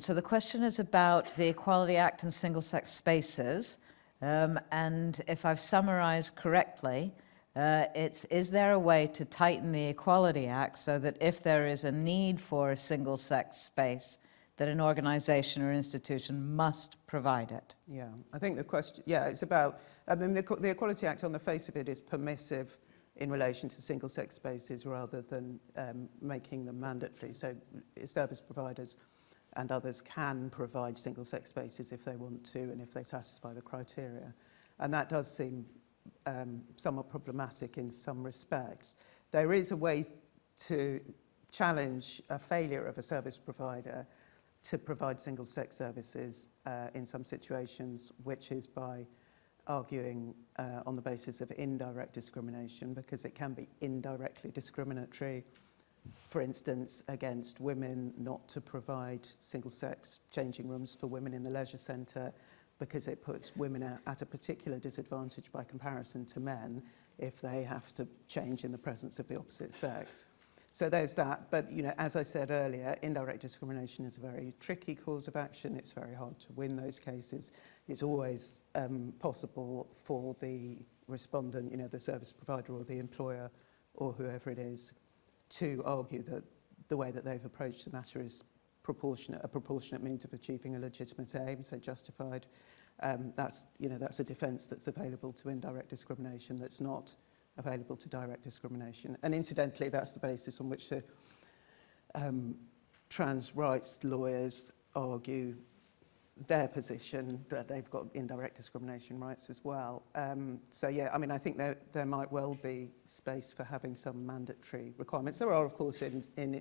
So the question is about the Equality Act and single-sex spaces, and if I've summarized correctly, is there a way to tighten the Equality Act so that if there is a need for a single-sex space, that an organization or institution must provide it? Yeah, I think the question, it's about, I mean, the Equality Act on the face of it is permissive in relation to single-sex spaces rather than making them mandatory. So service providers and others can provide single-sex spaces if they want to and if they satisfy the criteria. And that does seem somewhat problematic in some respects. There is a way to challenge a failure of a service provider to provide single-sex services in some situations, which is by arguing on the basis of indirect discrimination, because it can be indirectly discriminatory, for instance, against women not to provide single-sex changing rooms for women in the leisure centre, because it puts women at a particular disadvantage by comparison to men if they have to change in the presence of the opposite sex. So there's that, but as I said earlier, indirect discrimination is a very tricky cause of action. It's very hard to win those cases. It's always possible for the respondent, the service provider or the employer or whoever it is, to argue that the way that they've approached the matter is a proportionate means of achieving a legitimate aim, so justified. That's a defence that's available to indirect discrimination that's not available to direct discrimination. And incidentally, that's the basis on which the trans rights lawyers argue their position, that they've got indirect discrimination rights as well. So yeah, I mean, I think there might well be space for having some mandatory requirements. There are, of course, in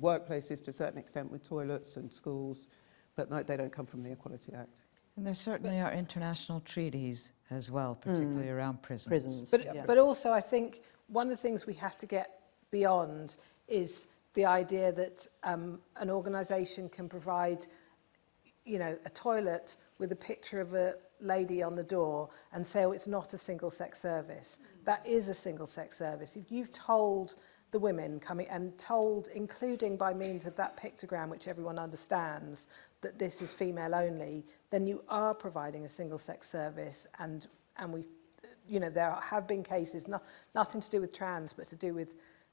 workplaces to a certain extent with toilets and schools, but they don't come from the Equality Act. And there certainly are international treaties as well, particularly around prisons. But also, I think one of the things we have to get beyond is the idea that an organisation can provide, a toilet with a picture of a lady on the door and say, oh, it's not a single-sex service. That is a single-sex service. If you've told the women coming and told, including by means of that pictogram, which everyone understands, that this is female only, then you are providing a single-sex service. And we, there have been cases, nothing to do with trans, but to do with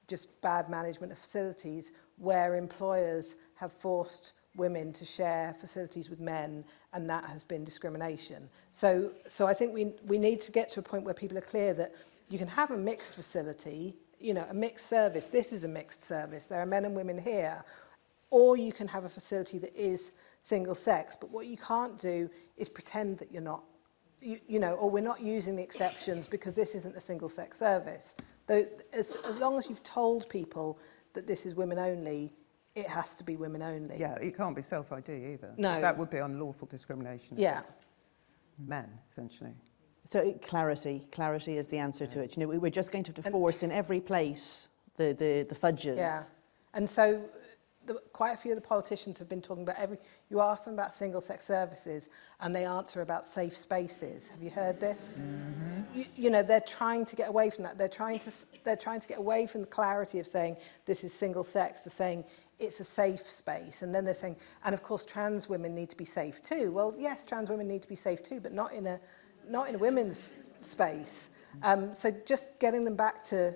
just bad management of facilities, where employers have forced women to share facilities with men, and that has been discrimination. So I think we need to get to a point where people are clear that you can have a mixed facility, a mixed service. This is a mixed service. There are men and women here. Or you can have a facility that is single sex, but what you can't do is pretend that you're not, or we're not using the exceptions because this isn't a single sex service. Though, as long as you've told people that this is women only, it has to be women only. Yeah, it can't be self-ID either. No. That would be unlawful discrimination against men, essentially. So clarity is the answer to it. We're just going to have to force in every place the fudges. Yeah, and so quite a few of the politicians have been talking about you ask them about single-sex services and they answer about safe spaces. Have you heard this? Mm-hmm. They're trying to get away from that. They're trying to get away from the clarity of saying this is single-sex to saying it's a safe space. And then they're saying, and of course trans women need to be safe too. Well, yes, trans women need to be safe too, but not in a women's space. So just getting them back to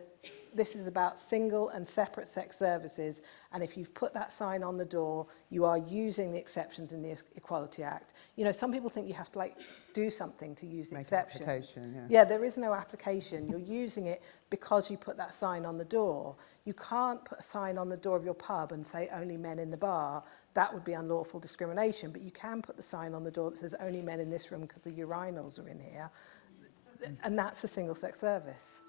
this is about single and separate sex services, and if you've put that sign on the door, you are using the exceptions in the Equality Act. Some people think you have to do something to use the exceptions. Application, yeah, there is no application. You're using it because you put that sign on the door. You can't put a sign on the door of your pub and say only men in the bar. That would be unlawful discrimination, but you can put the sign on the door that says only men in this room because the urinals are in here, and that's a single-sex service.